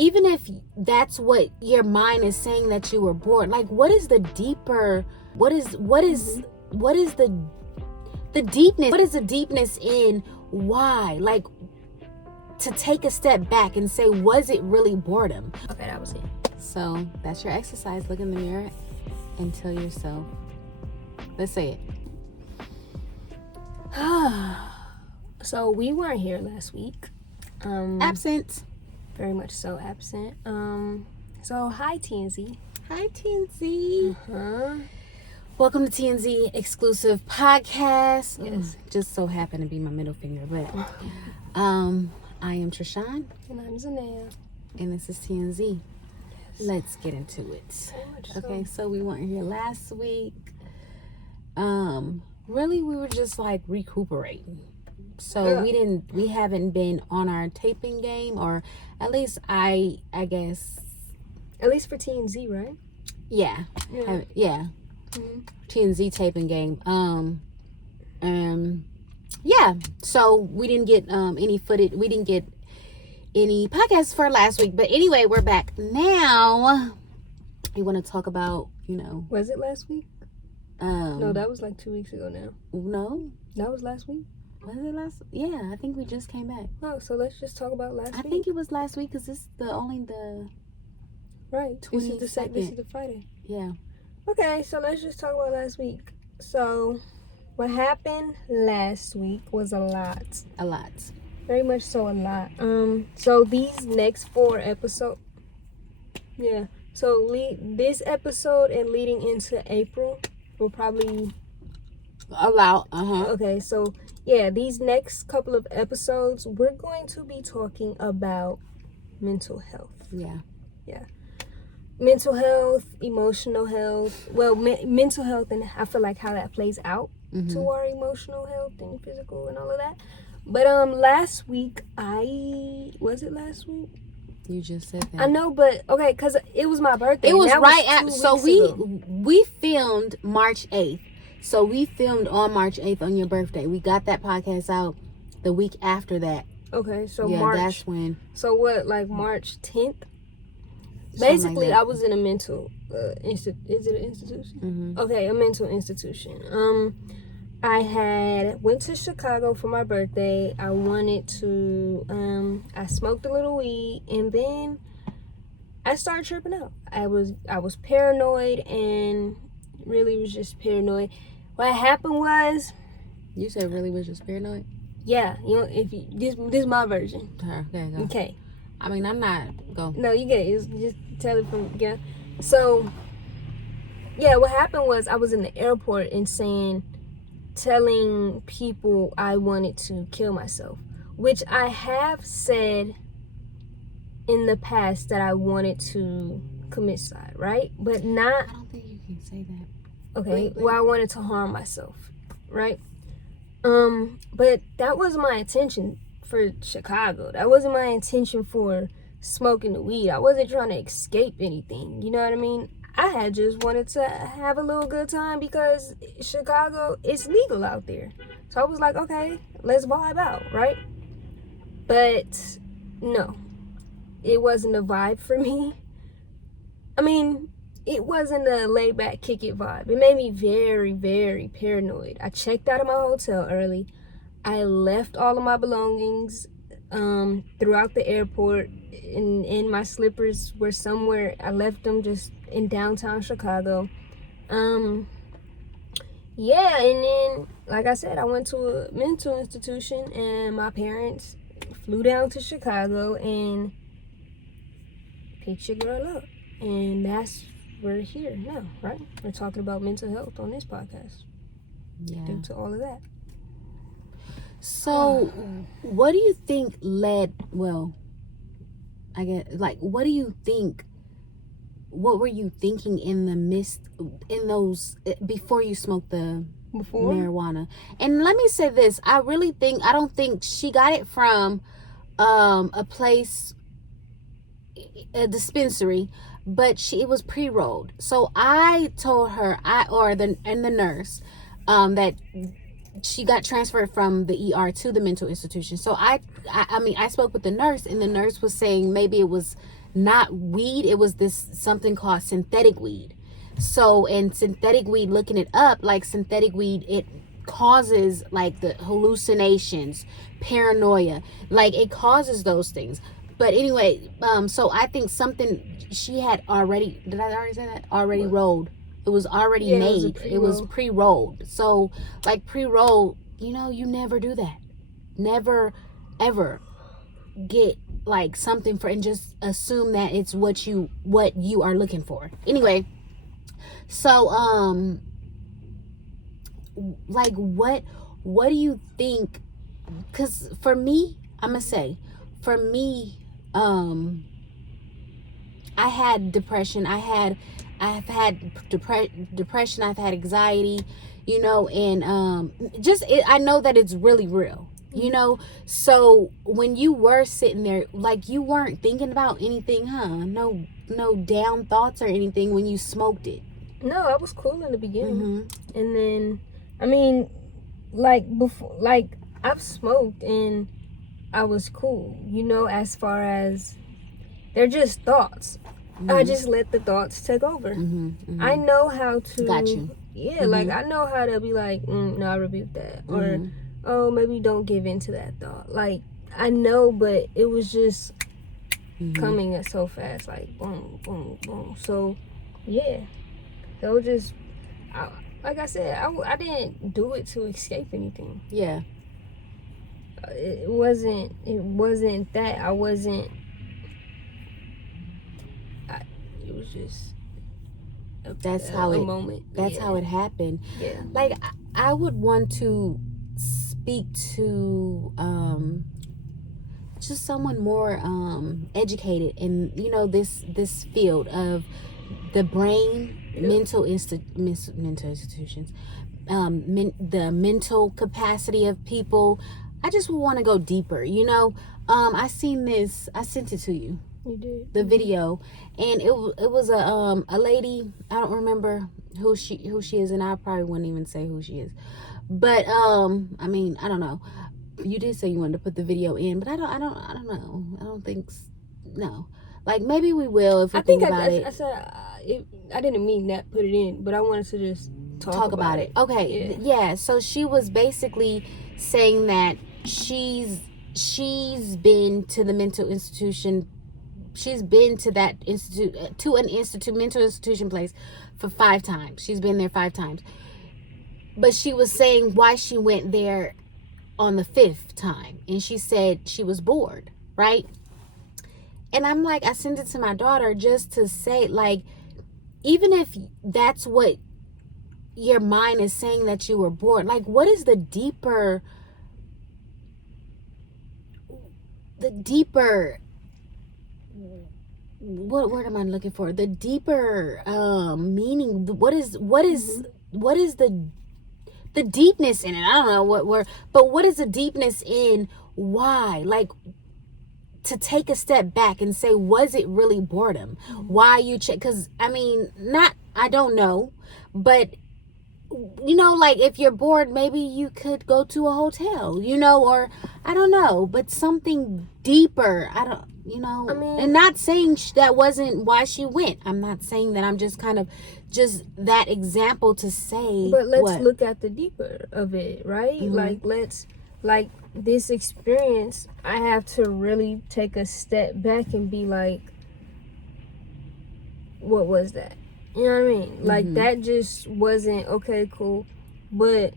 even if that's what your mind is saying that you were bored, like what is the deeper, what is the deepness, what is the deepness in why, like to take a step back and say, was it really boredom? Okay, that was it. So that's your exercise. Look in the mirror and tell yourself, let's say it. So we weren't here last week. Absent. Very much so absent. So hi TNZ. Hi TNZ. Uh-huh. Welcome to TNZ exclusive podcast. Yes. Just so happened to be my middle finger, but I am Trishan. And I'm Zanea. And this is TNZ. Yes. Let's get into it. Very much Okay, so we weren't here last week. Really we were just like recuperating. So we haven't been on our taping game, or at least I guess. At least for TNZ, right? Yeah. Yeah. Mm-hmm. TNZ taping game. Yeah. So we didn't get any footage. We didn't get any podcasts for last week. But anyway, we're back now. You want to talk about, Was it last week? No, that was like 2 weeks ago now. No. That was last week? Was it last? Yeah, I think we just came back. Oh, so let's just talk about last week. I think it was last week because this is the right. This is the Friday. Yeah. Okay, so let's just talk about last week. So, what happened last week was a lot. A lot. Very much so, a lot. So these next 4 episodes. Yeah. So this episode and leading into April will probably allow. Okay, so yeah, these next couple of episodes, we're going to be talking about mental health. Yeah. Mental health, emotional health. Well, mental health, and I feel like how that plays out to our emotional health and physical and all of that. But last week, was it last week? You just said that. I know, but okay, because it was my birthday. It was right after. So ago. we filmed March 8th. So we filmed on March 8th on your birthday. We got that podcast out the week after that. Okay, so yeah, March. That's when. So what, like March 10th? Basically, like I was in a mental is it an institution? Mm-hmm. Okay, a mental institution. I went to Chicago for my birthday. I wanted to I smoked a little weed, and then I started tripping out. I was paranoid, and really was just paranoid. What happened was, you said really was just paranoid? Yeah, this is my version. Okay, go. Okay. I mean, I'm not go. No, you get it. Just tell it from So, yeah, what happened was I was in the airport and telling people I wanted to kill myself, which I have said in the past that I wanted to commit suicide, right? But not. I don't think you can say that. Okay, wait. Well, I wanted to harm myself, right? But that wasn't my intention for Chicago. That wasn't my intention for smoking the weed. I wasn't trying to escape anything. You know what I mean? I had just wanted to have a little good time because Chicago is legal out there. So I was like, okay, let's vibe out, right? But no, it wasn't a vibe for me. I mean, it wasn't a laid back, kick it vibe. It made me very, very paranoid. I checked out of my hotel early. I left all of my belongings throughout the airport, and my slippers were somewhere. I left them just in downtown Chicago. Yeah, and then, like I said, I went to a mental institution, and my parents flew down to Chicago and picked your girl up. And we're here now, right? We're talking about mental health on this podcast. Yeah. Due to all of that. So, what do you think led, what do you think, what were you thinking in those, before you smoked the marijuana? And let me say this, I don't think she got it from a place, a dispensary, but it was pre-rolled. So I told her, the nurse, that she got transferred from the ER to the mental institution. So I spoke with the nurse, and the nurse was saying maybe it was not weed. It was this something called synthetic weed. So, and synthetic weed, looking it up, like synthetic weed, it causes like the hallucinations, paranoia, like it causes those things. But anyway, so I think something she had already, did I already say that? Already rolled. It was already made. It was pre-rolled. So like pre-rolled, you know, you never do that. Never ever get like something for and just assume that it's what you are looking for. Anyway, so like what do you think? Because for me, I'm gonna say, for me, I had depression. I've had depression. I've had anxiety, you know, and I know that it's really real, you know. So when you were sitting there, like you weren't thinking about anything, huh? No down thoughts or anything when you smoked it. No, I was cool in the beginning, and then I mean, like before, like I've smoked and I was cool, you know, as far as they're just thoughts. I just let the thoughts take over. I know how to. Got you. Yeah, like I know how to be like, no, I rebuke that, or oh, maybe don't give in to that thought. Like I know, but it was just coming at so fast, like boom, boom, boom. So yeah, it was just, like I said, I didn't do it to escape anything. Yeah. It wasn't that. It was just a moment. That's how it happened. Yeah. Like I would want to speak to just someone more educated in, you know, this field of the brain, mental institutions, the mental capacity of people. I just would want to go deeper, you know. I seen this. I sent it to you. You did. The video, and it was a lady. I don't remember who she is, and I probably wouldn't even say who she is. But I mean, I don't know. You did say you wanted to put the video in, but I don't know. I don't think no. Like maybe we will if we think about it. I said I didn't mean that put it in, but I wanted to just talk about it. Okay, yeah. So she was basically saying that she's been to the mental institution. She's been to that mental institution place for 5 times. She's been there 5 times. But she was saying why she went there on the 5th time. And she said she was bored, right? And I'm like, I sent it to my daughter just to say, like, even if that's what your mind is saying, that you were bored, like, what is the deeper what word am I looking for? The deeper meaning. What is the deepness in it? I don't know what word, but what is the deepness in why? Like, to take a step back and say, was it really boredom? Why you check? Because I mean, I don't know, but you know, like if you're bored, maybe you could go to a hotel, you know, or I don't know, but something deeper. I don't, you know, I mean, and not saying that wasn't why she went. I'm not saying that. I'm just kind of just that example to say. But let's look at the deeper of it, right? Like this experience, I have to really take a step back and be like, what was that? You know what I mean? Like that just wasn't okay, cool. But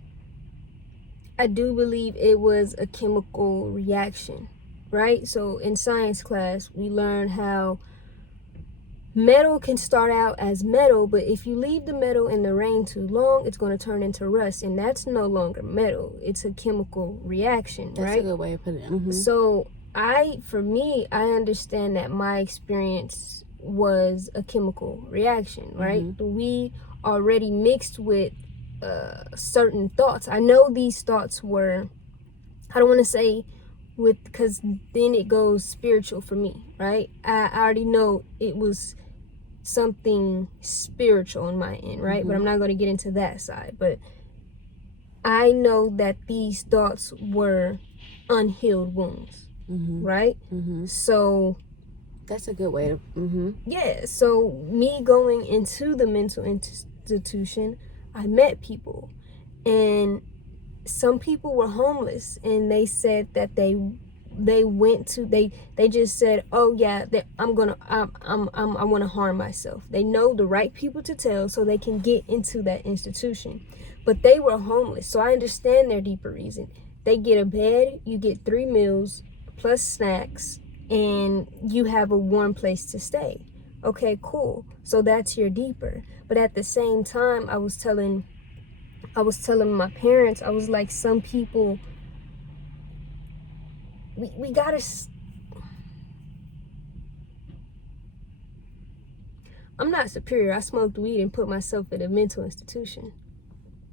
I do believe it was a chemical reaction, right? So in science class, we learned how metal can start out as metal, but if you leave the metal in the rain too long, it's going to turn into rust, and that's no longer metal. It's a chemical reaction, right? That's a good way of putting it. So for me, I understand that my experience was a chemical reaction, right? The weed already mixed with certain thoughts. I know these thoughts were, I don't want to say because then it goes spiritual for me, right? I already know it was something spiritual on my end, right? But I'm not going to get into that side. But I know that these thoughts were unhealed wounds, right? So That's a good way to. Mm-hmm. Yeah, so me going into the mental institution, I met people, and some people were homeless, and they said that they went to they just said, oh yeah, I want to harm myself. They know the right people to tell so they can get into that institution, but they were homeless. So I understand their deeper reason. They get a bed, you get 3 meals plus snacks, and you have a warm place to stay. Okay, cool. So that's your deeper. But at the same time, I was telling my parents, I was like, some people, we gotta, I'm not superior. I smoked weed and put myself in a mental institution.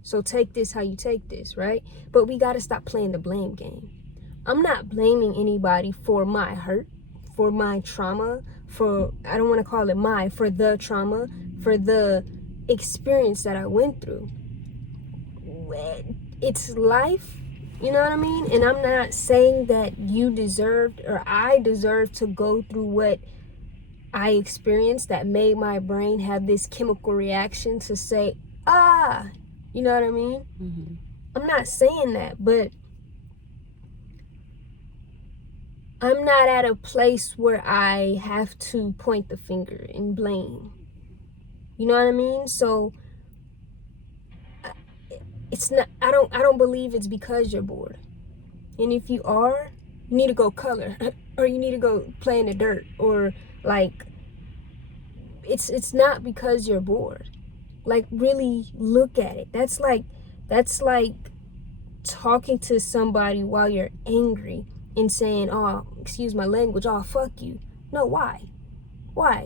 So take this how you take this, right? But we gotta stop playing the blame game. I'm not blaming anybody for my hurt, for my trauma, I don't want to call it for the trauma, for the experience that I went through. It's life, you know what I mean? And I'm not saying that you deserved or I deserve to go through what I experienced that made my brain have this chemical reaction to say, you know what I mean? Mm-hmm. I'm not saying that, but I'm not at a place where I have to point the finger and blame. You know what I mean? So it's not, I don't believe it's because you're bored. And if you are, you need to go color or you need to go play in the dirt, or like it's not because you're bored. Like, really look at it. That's like talking to somebody while you're angry and saying, oh, excuse my language, oh, fuck you. No, why?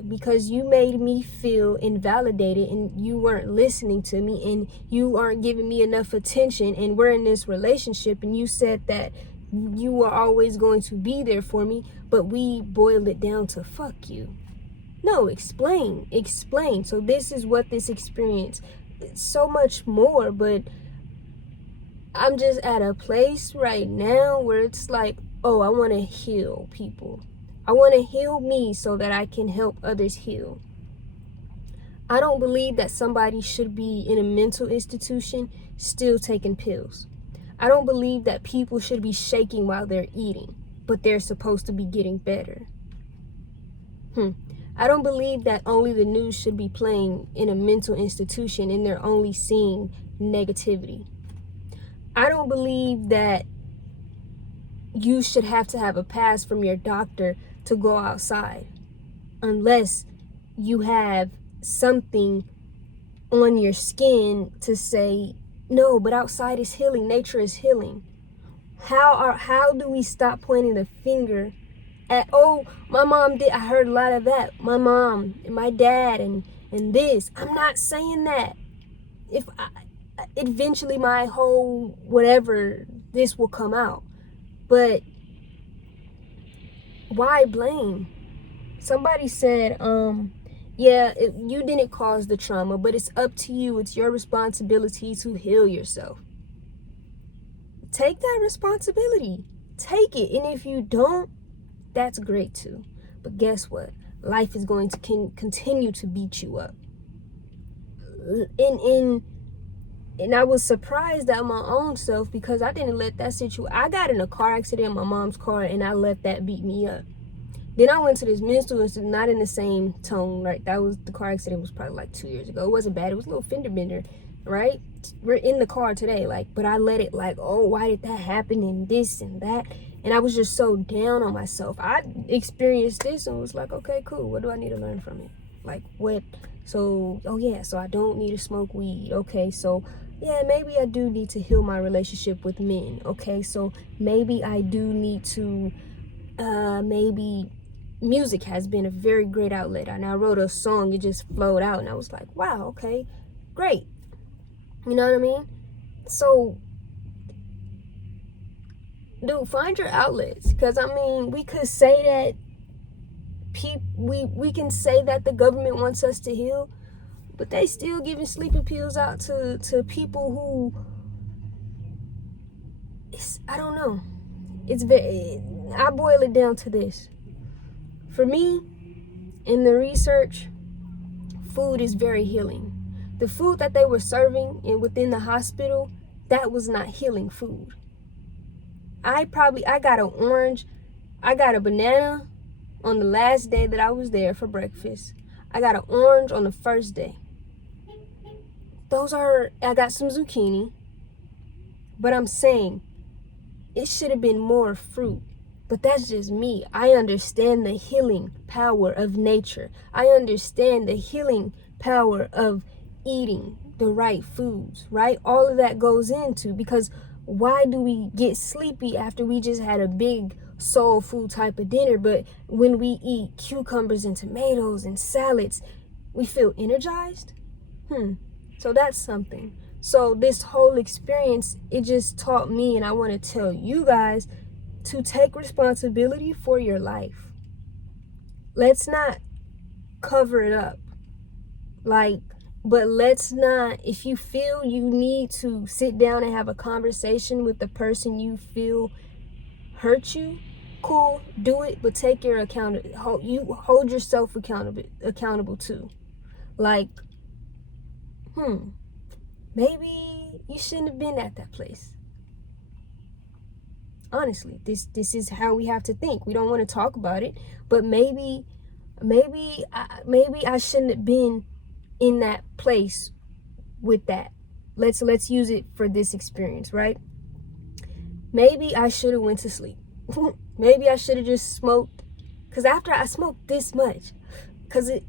Because you made me feel invalidated and you weren't listening to me and you aren't giving me enough attention, and we're in this relationship and you said that you were always going to be there for me, but we boiled it down to fuck you. No, explain. So this is what this experience, it's so much more, but I'm just at a place right now where it's like, oh, I want to heal people. I want to heal me so that I can help others heal. I don't believe that somebody should be in a mental institution still taking pills. I don't believe that people should be shaking while they're eating, but they're supposed to be getting better. I don't believe that only the news should be playing in a mental institution and they're only seeing negativity. I don't believe that you should have to have a pass from your doctor to go outside unless you have something on your skin to say, no, but outside is healing, nature is healing. How do we stop pointing the finger at, oh, my mom did, I heard a lot of that, my mom and my dad and this. I'm not saying that. If eventually my whole whatever, this will come out, but why blame? Somebody said, you didn't cause the trauma, but it's up to you. It's your responsibility to heal yourself. Take that responsibility. Take it. And if you don't, that's great too. But guess what? Life is going to continue to beat you up. And I was surprised at my own self because I didn't let that I got in a car accident in my mom's car and I let that beat me up. Then I went to this mental institute, not in the same tone, right? The car accident was probably like 2 years ago. It wasn't bad. It was a little fender bender, right? We're in the car today, but I let it oh, why did that happen and this and that? And I was just so down on myself. I experienced this and was like, okay, cool. What do I need to learn from it? What? So, oh yeah, so I don't need to smoke weed. Okay, so yeah, maybe I do need to heal my relationship with men. Okay, so maybe I do need to, maybe music has been a very great outlet. And I wrote a song, it just flowed out, and I was like, wow, okay, great. You know what I mean? So, dude, find your outlets. Because, I mean, we could say that we can say that the government wants us to heal, but they still giving sleeping pills out to people who, I don't know. I boil it down to this. For me, In the research, food is very healing. The food that they were serving within the hospital, that was not healing food. I got an orange, I got a banana on the last day that I was there for breakfast. I got an orange on the first day. I got some zucchini, but I'm saying it should have been more fruit. But that's just me. I understand the healing power of nature. I understand the healing power of eating the right foods, right? All of that goes into, because why do we get sleepy after we just had a big soul food type of dinner, but when we eat cucumbers and tomatoes and salads, we feel energized? So that's something. So this whole experience, it just taught me, and I want to tell you guys to take responsibility for your life. Let's not cover it up. But let's not, if you feel you need to sit down and have a conversation with the person you feel hurt you, cool, do it, but take your hold yourself accountable too. Maybe you shouldn't have been at that place. Honestly, this is how we have to think. We don't want to talk about it, but maybe I shouldn't have been in that place with that. Let's use it for this experience, right? Maybe I should have went to sleep. Maybe I should have just smoked, because after I smoked this much, because it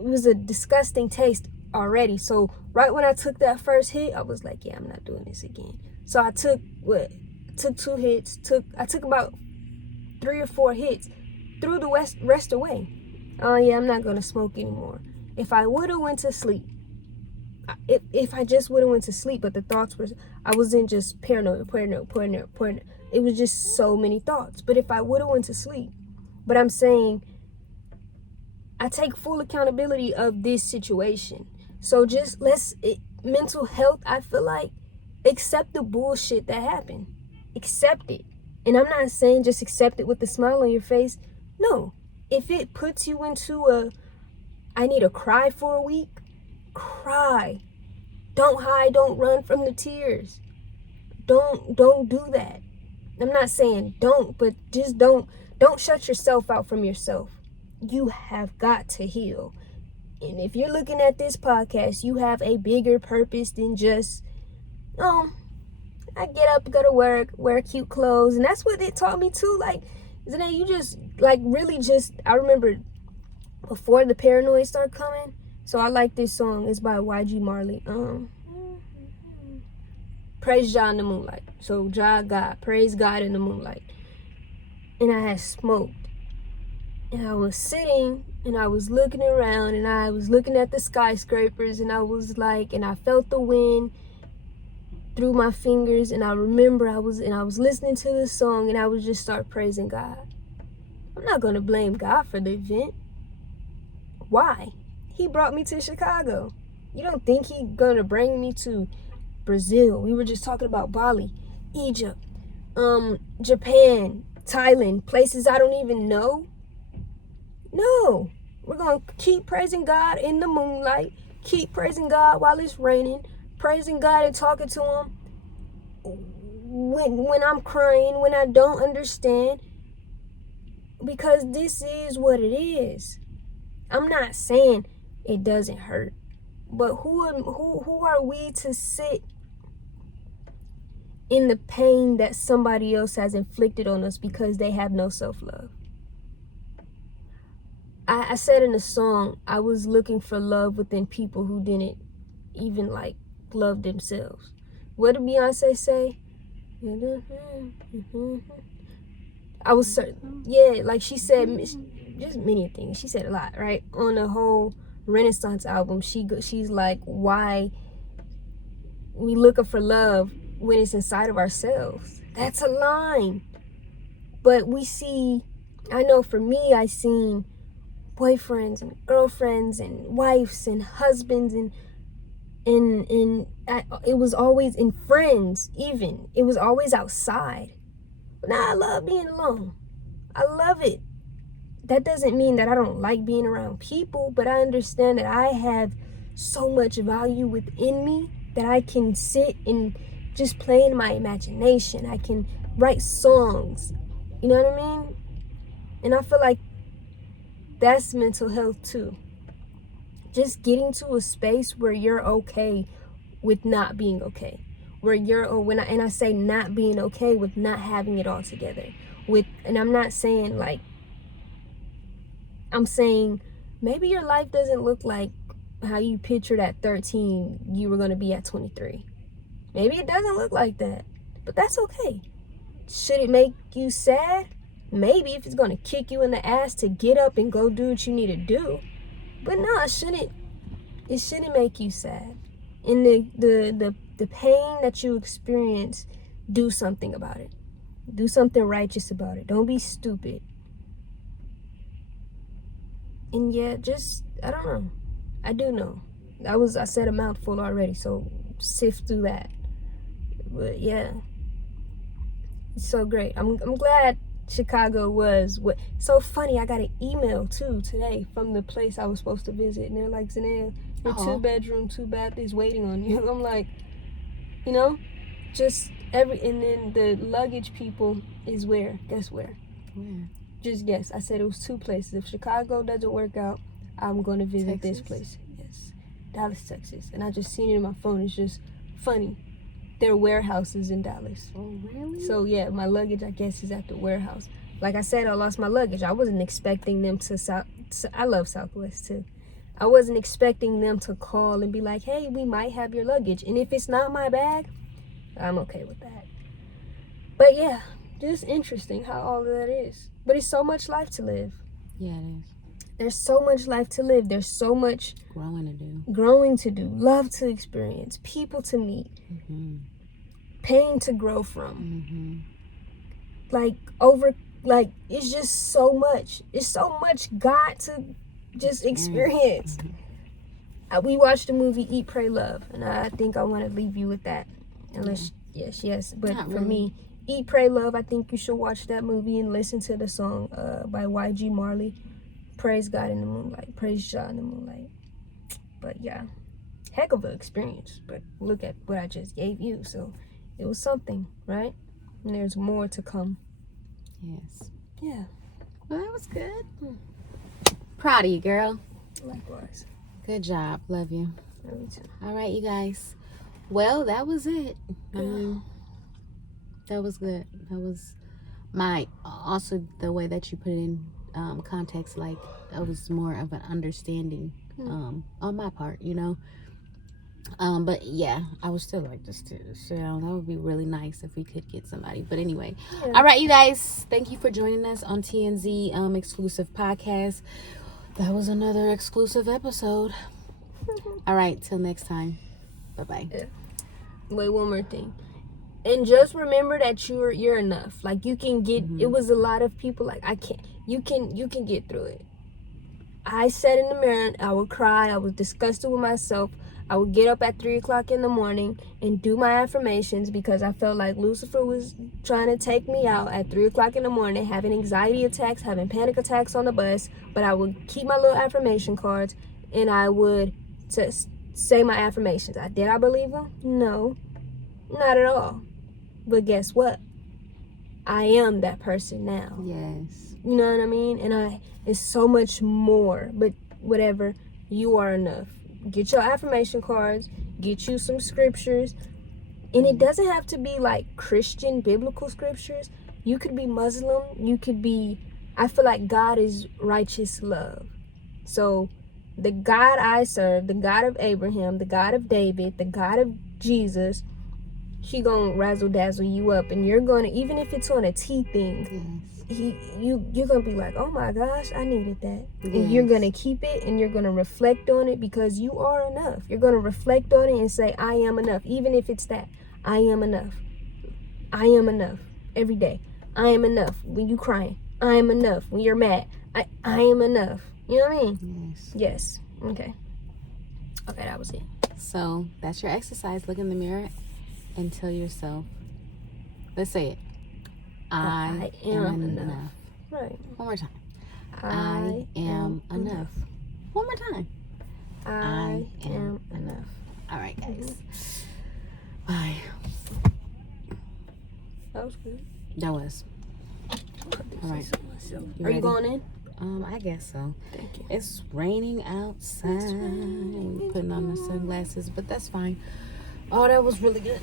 was a disgusting taste already. So right when I took that first hit, I was like, yeah, I'm not doing this again. So I took 2 hits. I took about 3 or 4 hits, threw the rest away. Oh yeah, I'm not gonna smoke anymore. If I would have went to sleep, if I just would have went to sleep, but the thoughts were, I wasn't just paranoid. It was just so many thoughts. But if I would have went to sleep, but I'm saying I take full accountability of this situation. So just mental health, I feel like, accept the bullshit that happened. Accept it. And I'm not saying just accept it with a smile on your face. No. If it puts you into I need to cry for a week, cry. Don't hide, don't run from the tears. Don't do that. I'm not saying don't, but just don't shut yourself out from yourself. You have got to heal. And if you're looking at this podcast, you have a bigger purpose than just, I get up, go to work, wear cute clothes. And that's what it taught me too. Zanae, you just, really just, I remember before the paranoid started coming. So I like this song. It's by YG Marley. Praise Jah in the Moonlight. So Jah, God, praise God in the moonlight. And I had smoked. And I was sitting and I was looking around and I was looking at the skyscrapers and I was and I felt the wind through my fingers, and I remember I was listening to this song and I would just start praising God. I'm not gonna blame God for the event. Why? He brought me to Chicago. You don't think he gonna bring me to Brazil? We were just talking about Bali, Egypt, Japan, Thailand, places I don't even know. No, we're gonna keep praising God in the moonlight, keep praising God while it's raining, praising God and talking to him when I'm crying, when I don't understand, because this is what it is. I'm not saying it doesn't hurt, but who are we to sit in the pain that somebody else has inflicted on us because they have no self-love? I said in the song, I was looking for love within people who didn't even love themselves. What did Beyonce say? I was certain. Yeah, she said just many things. She said a lot, right? On the whole Renaissance album, she's like, why we looking for love when it's inside of ourselves. That's a line. But we see, I know for me, I seen boyfriends and girlfriends and wives and husbands and it was always in friends. Even it was always outside. Now I love being alone. I love it. that doesn't mean that I don't like being around people, but I understand that I have so much value within me that I can sit and just play in my imagination. I can write songs. You know what I mean? And I feel like that's mental health too. Just getting to a space where you're okay with not being okay. Where you're, or when I say not being okay with not having it all together. And I'm not saying like, I'm saying maybe your life doesn't look like how you pictured at 13 you were going to be at 23. Maybe it doesn't look like that, but that's okay. Should it make you sad? Maybe, if it's going to kick you in the ass to get up and go do what you need to do. But no, it shouldn't make you sad. And the pain that you experience, do something about it. Do something righteous about it. Don't be stupid. And yeah, just, I don't know. I do know. I said a mouthful already, so sift through that. But yeah, it's so great. I'm glad Chicago was what. So funny, I got an email too today from the place I was supposed to visit, and they're like, Zanelle, your 2-bedroom, 2-bath is waiting on you. I'm like, you know, just and then the luggage people is where? Guess where? Where? Just guess. I said it was 2 places. If Chicago doesn't work out, I'm going to visit Texas? this place. Yes, Dallas, Texas. And I just seen it in my phone. It's just funny. There are warehouses in Dallas. Oh, really? So yeah, my luggage, I guess, is at the warehouse. Like I said, I lost my luggage. I wasn't expecting them to I love Southwest too. I wasn't expecting them to call and be like, hey, we might have your luggage. And if it's not my bag, I'm okay with that. But yeah, just interesting how all of that is. But it's so much life to live. Yeah, it is. There's so much life to live. There's so much growing to do, love to experience, people to meet, pain to grow from. It's just so much. It's so much God to just experience. We watched the movie Eat, Pray, Love, and I think I want to leave you with that. Unless, yes. But Not for really. me, Eat, Pray, Love, I think you should watch that movie and listen to the song by YG Marley, Praise God in the Moonlight, Praise Jah in the Moonlight. But yeah, heck of an experience. But look at what I just gave you. So it was something, right? And there's more to come. Yes. Yeah. Well, that was good. Proud of you, girl. Likewise. Good job. Love you. Love you too. All right, you guys. Well, that was it. That was good. That was also the way that you put it in context, like it was more of an understanding on my part, you know. But yeah, I would still like this too. So that would be really nice if we could get somebody. But anyway, all right, you guys, thank you for joining us on TNZ exclusive podcast. That was another exclusive episode. All right, till next time. Bye-bye. Yeah. Wait, one more thing. And just remember that you're enough. Like you can get it was a lot of people like you can get through it. I sat in the mirror, I would cry, I was disgusted with myself. I would get up at 3:00 in the morning and do my affirmations because I felt like Lucifer was trying to take me out at 3:00 in the morning, having anxiety attacks, having panic attacks on the bus. But I would keep my little affirmation cards and I would just say my affirmations. Did I believe them? No, not at all. But guess what? I am that person now. Yes. You know what I mean? And it's so much more. But whatever, you are enough. Get your affirmation cards, get you some scriptures. And it doesn't have to be like Christian biblical scriptures. You could be Muslim. You could be, I feel like God is righteous love. So the God I serve, the God of Abraham, the God of David, the God of Jesus, He gonna razzle dazzle you up, and you're gonna, even if it's on a tea thing, you're gonna be like, oh my gosh, I needed that. And you're gonna keep it and you're gonna reflect on it because you are enough. You're gonna reflect on it and say, I am enough, even if it's that. I am enough. I am enough every day. I am enough when you crying. I am enough when you're mad. I am enough. You know what I mean? Yes. Okay, that was it. So that's your exercise. Look in the mirror and tell yourself, let's say it, I am enough. Right. One more time. I am enough. One more time. I am enough. All right, guys. Bye. That was good. That was. All right. Are you going in? I guess so. Thank you. It's raining outside. We're putting on the sunglasses, but that's fine. Oh, that was really good.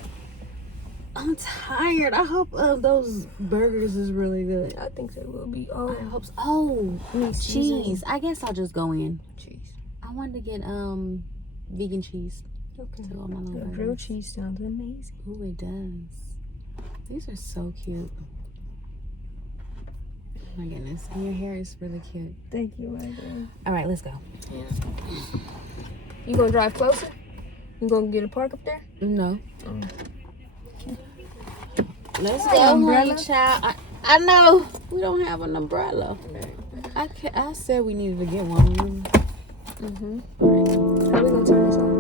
I'm tired. I hope those burgers is really good. I think they will be. I Oh, hope so. Oh, seasoning. cheese. I guess I'll just go in. cheese. I wanted to get vegan cheese Okay. to go on my little Grilled burgers. cheese sounds amazing. Ooh, it does. These are so cute. Oh my goodness. And your hair is really cute. Thank you, my dear. All right, let's go. Yeah. You gonna drive closer? You gonna get a park up there? No. Oh. Let's Hey, go, umbrella. honey child. I know. We don't have an umbrella. I said we needed to get one. Mm-hmm. All right. How we gonna turn this on?